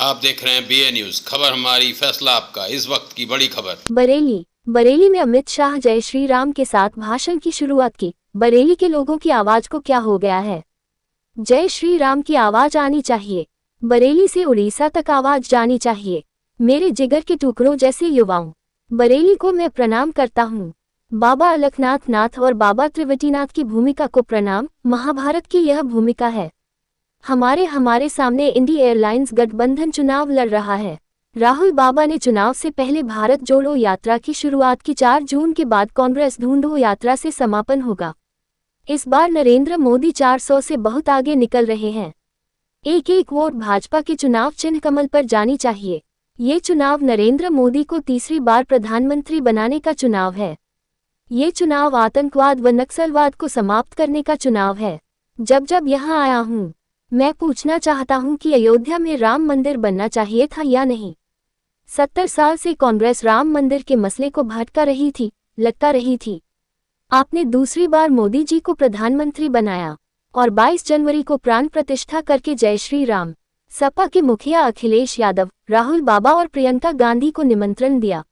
आप देख रहे हैं BA न्यूज, खबर हमारी फैसला आपका। इस वक्त की बड़ी खबर। बरेली में अमित शाह जय श्री राम के साथ भाषण की शुरुआत की। बरेली के लोगों की आवाज को क्या हो गया है? जय श्री राम की आवाज आनी चाहिए। बरेली से उड़ीसा तक आवाज जानी चाहिए। मेरे जिगर के टुकड़ों जैसे युवाओं, बरेली को मैं प्रणाम करता हूँ। बाबा अलखनाथ नाथ और बाबा त्रिवटीनाथ की भूमिका को प्रणाम। महाभारत की यह भूमिका है। हमारे सामने इंडी एयरलाइंस गठबंधन चुनाव लड़ रहा है। राहुल बाबा ने चुनाव से पहले भारत जोड़ो यात्रा की शुरुआत की। 4 जून के बाद कांग्रेस ढूंढो यात्रा से समापन होगा। इस बार नरेंद्र मोदी 400 से बहुत आगे निकल रहे हैं। एक एक वोट भाजपा के चुनाव चिन्ह कमल पर जानी चाहिए। ये चुनाव नरेंद्र मोदी को तीसरी बार प्रधानमंत्री बनाने का चुनाव है। ये चुनाव आतंकवाद व नक्सलवाद को समाप्त करने का चुनाव है। जब यहाँ आया हूँ, मैं पूछना चाहता हूं कि अयोध्या में राम मंदिर बनना चाहिए था या नहीं। 70 साल से कांग्रेस राम मंदिर के मसले को भटका रही थी, लटका रही थी। आपने दूसरी बार मोदी जी को प्रधानमंत्री बनाया और 22 जनवरी को प्राण प्रतिष्ठा करके जय श्री राम, सपा के मुखिया अखिलेश यादव, राहुल बाबा और प्रियंका गांधी को निमंत्रण दिया।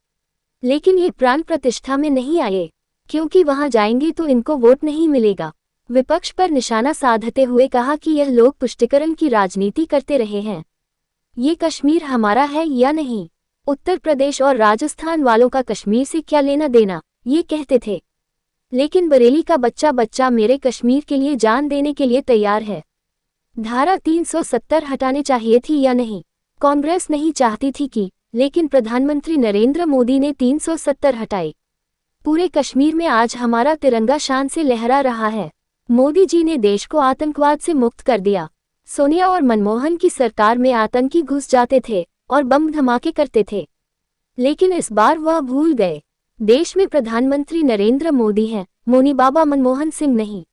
लेकिन ये प्राण प्रतिष्ठा में नहीं आए, क्योंकि वहां जाएंगे तो इनको वोट नहीं मिलेगा। विपक्ष पर निशाना साधते हुए कहा कि यह लोग पुष्टिकरण की राजनीति करते रहे हैं। ये कश्मीर हमारा है या नहीं? उत्तर प्रदेश और राजस्थान वालों का कश्मीर से क्या लेना देना, ये कहते थे। लेकिन बरेली का बच्चा मेरे कश्मीर के लिए जान देने के लिए तैयार है। धारा 370 हटाने चाहिए थी या नहीं? कांग्रेस नहीं चाहती थी कि, लेकिन प्रधानमंत्री नरेंद्र मोदी ने 370 हटाई। पूरे कश्मीर में आज हमारा तिरंगा शान से लहरा रहा है। मोदी जी ने देश को आतंकवाद से मुक्त कर दिया। सोनिया और मनमोहन की सरकार में आतंकी घुस जाते थे और बम धमाके करते थे, लेकिन इस बार वह भूल गए। देश में प्रधानमंत्री नरेंद्र मोदी हैं, मोनी बाबा मनमोहन सिंह नहीं।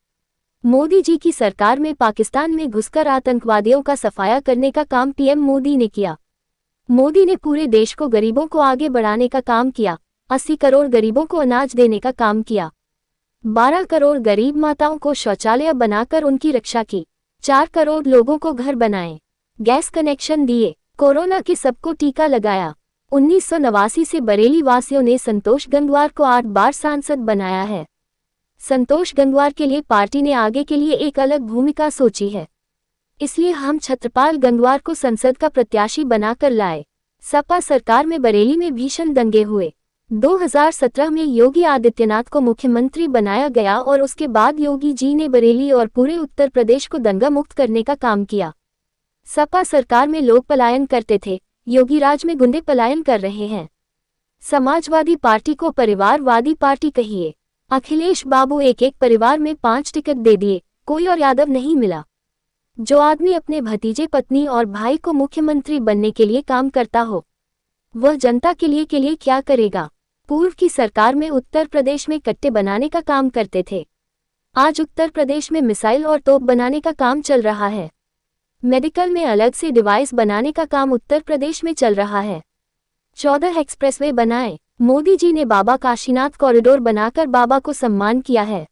मोदी जी की सरकार में पाकिस्तान में घुसकर आतंकवादियों का सफाया करने का काम पीएम मोदी ने किया। मोदी ने पूरे देश को गरीबों को आगे बढ़ाने का काम किया। 80 करोड़ गरीबों को अनाज देने का काम किया। 12 करोड़ गरीब माताओं को शौचालय बनाकर उनकी रक्षा की। 4 करोड़ लोगों को घर बनाए, गैस कनेक्शन दिए, कोरोना के सबको टीका लगाया। 1989 से बरेली वासियों ने संतोष गंगवार को 8 बार सांसद बनाया है। संतोष गंगवार के लिए पार्टी ने आगे के लिए एक अलग भूमिका सोची है, इसलिए हम छत्रपाल गंगवार को संसद का प्रत्याशी बनाकर लाए। सपा सरकार में बरेली में भीषण दंगे हुए। 2017 में योगी आदित्यनाथ को मुख्यमंत्री बनाया गया और उसके बाद योगी जी ने बरेली और पूरे उत्तर प्रदेश को दंगा मुक्त करने का काम किया। सपा सरकार में लोग पलायन करते थे, योगी राज में गुंडे पलायन कर रहे हैं। समाजवादी पार्टी को परिवारवादी पार्टी कहिए। अखिलेश बाबू एक परिवार में 5 टिकट दे दिए, कोई और यादव नहीं मिला। जो आदमी अपने भतीजे, पत्नी और भाई को मुख्यमंत्री बनने के लिए काम करता हो, वह जनता के लिए क्या करेगा? पूर्व की सरकार में उत्तर प्रदेश में कट्टे बनाने का काम करते थे। आज उत्तर प्रदेश में मिसाइल और तोप बनाने का काम चल रहा है। मेडिकल में अलग से डिवाइस बनाने का काम उत्तर प्रदेश में चल रहा है। 14 एक्सप्रेसवे बनाए। मोदी जी ने बाबा काशीनाथ कॉरिडोर बनाकर बाबा को सम्मान किया है।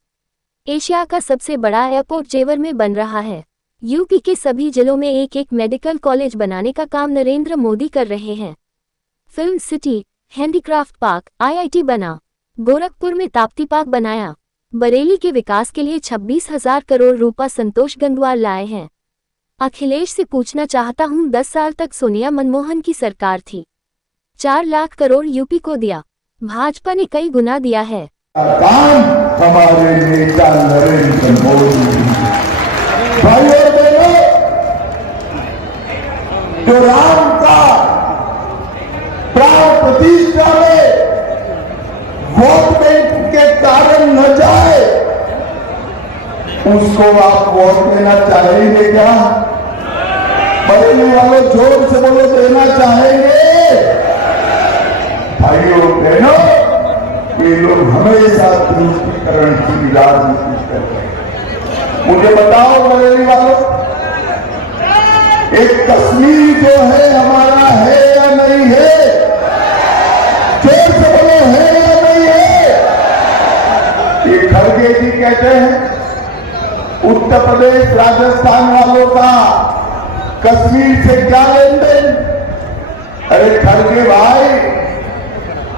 एशिया का सबसे बड़ा एयरपोर्ट जेवर में बन रहा है। यूपी के सभी जिलों में एक मेडिकल कॉलेज बनाने का काम नरेंद्र मोदी कर रहे हैं। Film city, handicraft park, IIT बना। गोरखपुर में ताप्ती पार्क बनाया। बरेली के विकास के लिए 26,000 करोड़ रुपया संतोष गंगवार लाए हैं। अखिलेश से पूछना चाहता हूं, 10 साल तक सोनिया मनमोहन की सरकार थी, 4 लाख करोड़ यूपी को दिया। भाजपा ने कई गुना दिया है। काम हमारे नेता नरेंद्र मोदी। भाई और बहनों, जो राम का प्राण प्रतिष्ठा में वोट बैंक के कारण न जाए, उसको आप वोट देना चाहेंगे क्या? बरेली वालों जोर से बोलो, देना चाहेंगे? भाइयों बहनों, ये लोग हमेशा तुष्टिकरण की राजनीति करते हैं। मुझे बताओ बरेली वालों, एक कश्मीर जो है हमारा है या नहीं है? जोर से बोलो, है या नहीं है? ये खड़गे जी कहते हैं उत्तर प्रदेश राजस्थान वालों का कश्मीर से क्या लेन देन? अरे खड़गे भाई,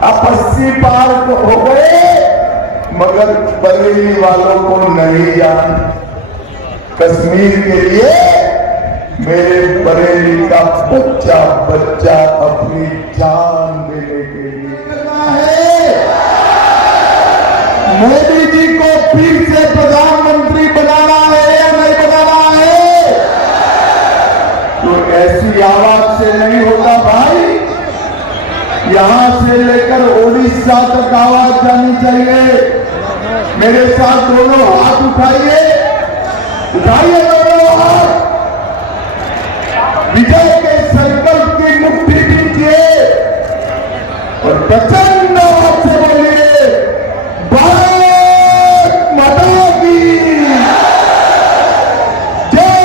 आप 80 पार तो हो गए, मगर बरेली वालों को नहीं जान। कश्मीर के लिए मेरे बरेली का बच्चा बच्चा अपनी जान देने के लिए करना है। मोदी जी को फिर से प्रधानमंत्री बनाना है या नहीं बनाना है? तो ऐसी आवाज से नहीं होता भाई, यहां से लेकर ओडिशा तक आवाज जानी चाहिए। मेरे साथ दोनों हाथ उठाइए, उठाइए दोनों हाथ, विजय के संकल्प की मुट्ठी दीजिए और प्रचंड आवाज से बोलिए, भारत माता की जय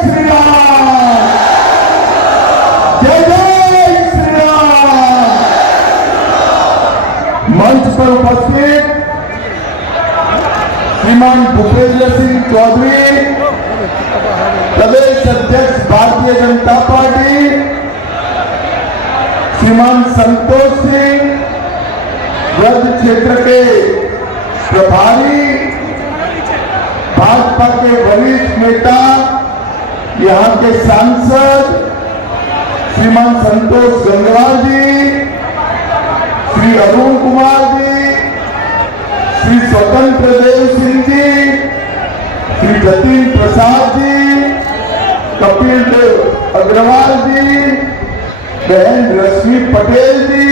श्री राम, जय जय श्री राम। मंच पर उपस्थित श्रीमान भूपेंद्र सिंह चौधरी, प्रदेश अध्यक्ष भारतीय जनता पार्टी, श्रीमान संतोष सिंह, ब्रज क्षेत्र के प्रभारी, भाजपा के वरिष्ठ नेता, यहां के सांसद श्रीमान संतोष गंगवार जी, श्री अरुण कुमार जी, श्री स्वतंत्र देव सिंह जी, श्री जतिन प्रसाद जी, कपिल देव अग्रवाल जी, बहन रश्मि पटेल जी,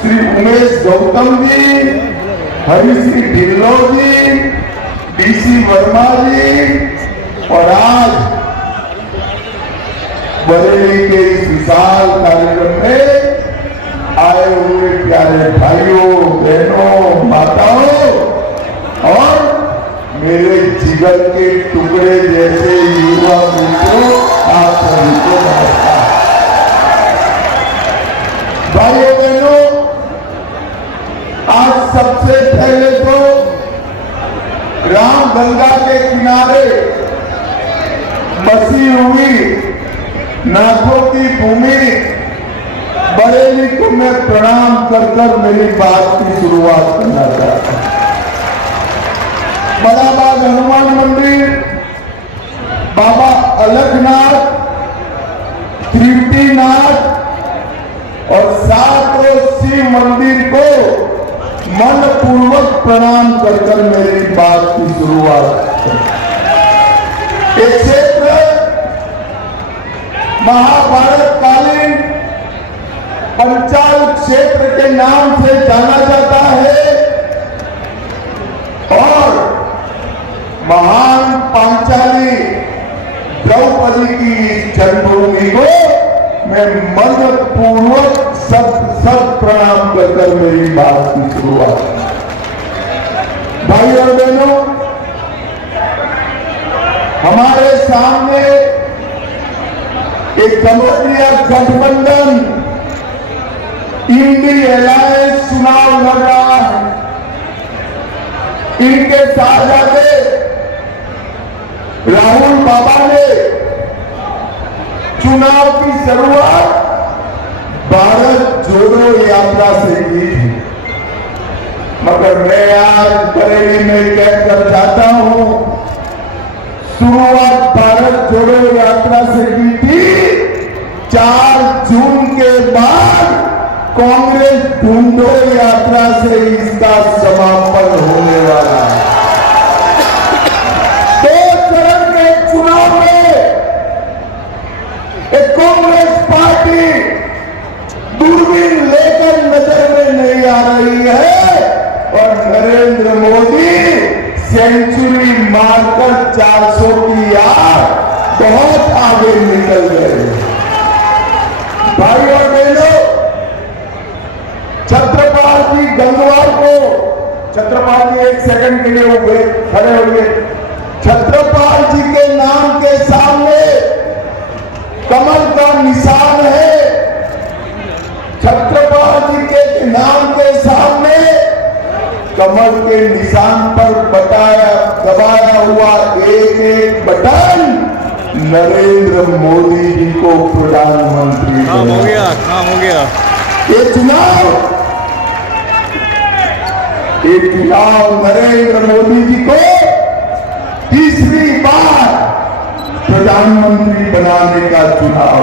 श्री उमेश गौतम जी, हरिश्री ढिल्लो जी, डीसी वर्मा जी, और आज बरेली के इस विशाल कार्यक्रम में आए हुए प्यारे भाइयों बहनों माताओं और मेरे जिगर के टुकड़े जैसे युवा मित्रों, आप सभी को नमस्कार। भाइयों बहनों, आज सबसे पहले तो राम गंगा के किनारे बसी हुई नाथों की भूमि बरेली को मैं प्रणाम कर कर मेरी बात की शुरुआत करना चाहता हूं। बड़ाबाग हनुमान मंदिर, बाबा अलखनाथ, त्रिवेणीनाथ और सातों शिव मंदिर को मनपूर्वक प्रणाम कर कर मेरी बात की शुरुआत। एक क्षेत्र महाभारत कालीन पंचाल क्षेत्र के नाम से जाना जाता है और महान पांचाली द्रौपदी की जन्मभूमि को मैं मनपूर्वक सब प्रणाम कर कर मेरी बात की शुरुआत। भाई और बहनों, हमारे सामने एक कमरिया गठबंधन इंडी अलायंस चुनाव लड़ रहा है। इनके साहबजादे राहुल बाबा ने चुनाव की शुरुआत भारत जोड़ो यात्रा से की थी, मगर मैं आज बरेली में कहकर जाता हूं, शुरुआत भारत जोड़ो यात्रा से की थी। 4 जून के बाद कांग्रेस ढूंढो यात्रा से इसका समापन होने वाला है। 2 चरण के चुनाव में एक कांग्रेस पार्टी दूरबीन लेकर नजर में नहीं आ रही है और नरेंद्र मोदी सेंचुरी मारकर 400 की यार बहुत आगे निकल गए। भाई और बहनों, छत्रपाल जी गंगवार को, छत्रपाल जी एक सेकंड के लिए उठे खड़े हुए, छत्रपाल जी के नाम के सामने कमल का निशान है। छत्रपाल जी के नाम के सामने कमल के निशान पर दबाया हुआ एक बटन नरेंद्र मोदी जी को प्रधानमंत्री काम हो बनाया। गया, काम हो गया। ये चुनाव नरेंद्र मोदी जी को तीसरी बार प्रधानमंत्री बनाने का चुनाव।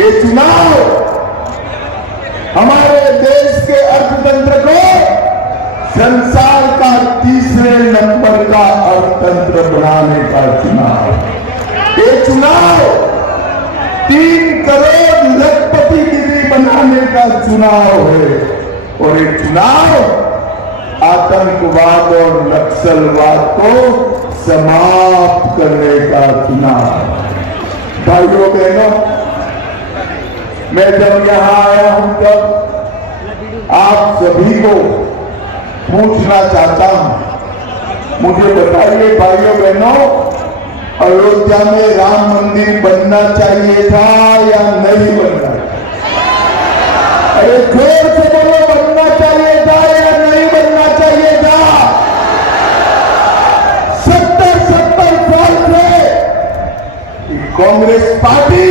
ये चुनाव हमारे देश के अर्थतंत्र को संसार का तीसरे नंबर का अर्थतंत्र बनाने का चुनाव। ये चुनाव 3 करोड़ लखपति गिरी बनाने का चुनाव है और ये चुनाव आतंकवाद और नक्सलवाद को समाप्त करने का चुनाव। भाइयों बहनों, मैं जब यहां आया हूं तब आप सभी को पूछना चाहता हूं, मुझे बताइए भाइयों बहनों, अयोध्या में राम मंदिर बनना चाहिए था या नहीं बनना? अरे जोर से बोलो, बनना चाहिए था या नहीं बनना चाहिए था? 70 साल से कांग्रेस पार्टी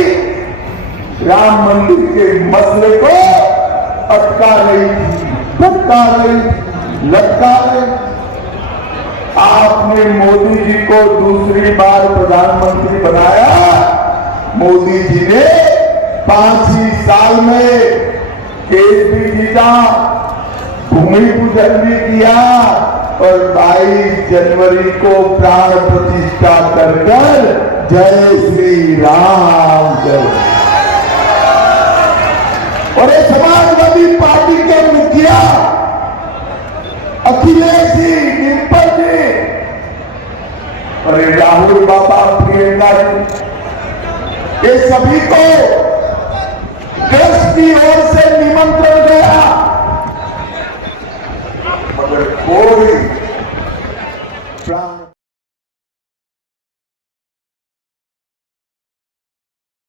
राम मंदिर के मसले को अटका रही थी, भटका रही थी, लटका रही। आपने मोदी जी को दूसरी बार प्रधानमंत्री बनाया। मोदी जी ने 5 ही साल में केस भी जीता, भूमि पूजन भी किया और 22 जनवरी को प्राण प्रतिष्ठा कर जय श्री राम जय। और ये समाजवादी पार्टी के मुखिया अखिलेश जी, डिम्पल जी और राहुल बाबा, प्रियंका जी, ये सभी को ट्रस्ट की ओर से निमंत्रण गया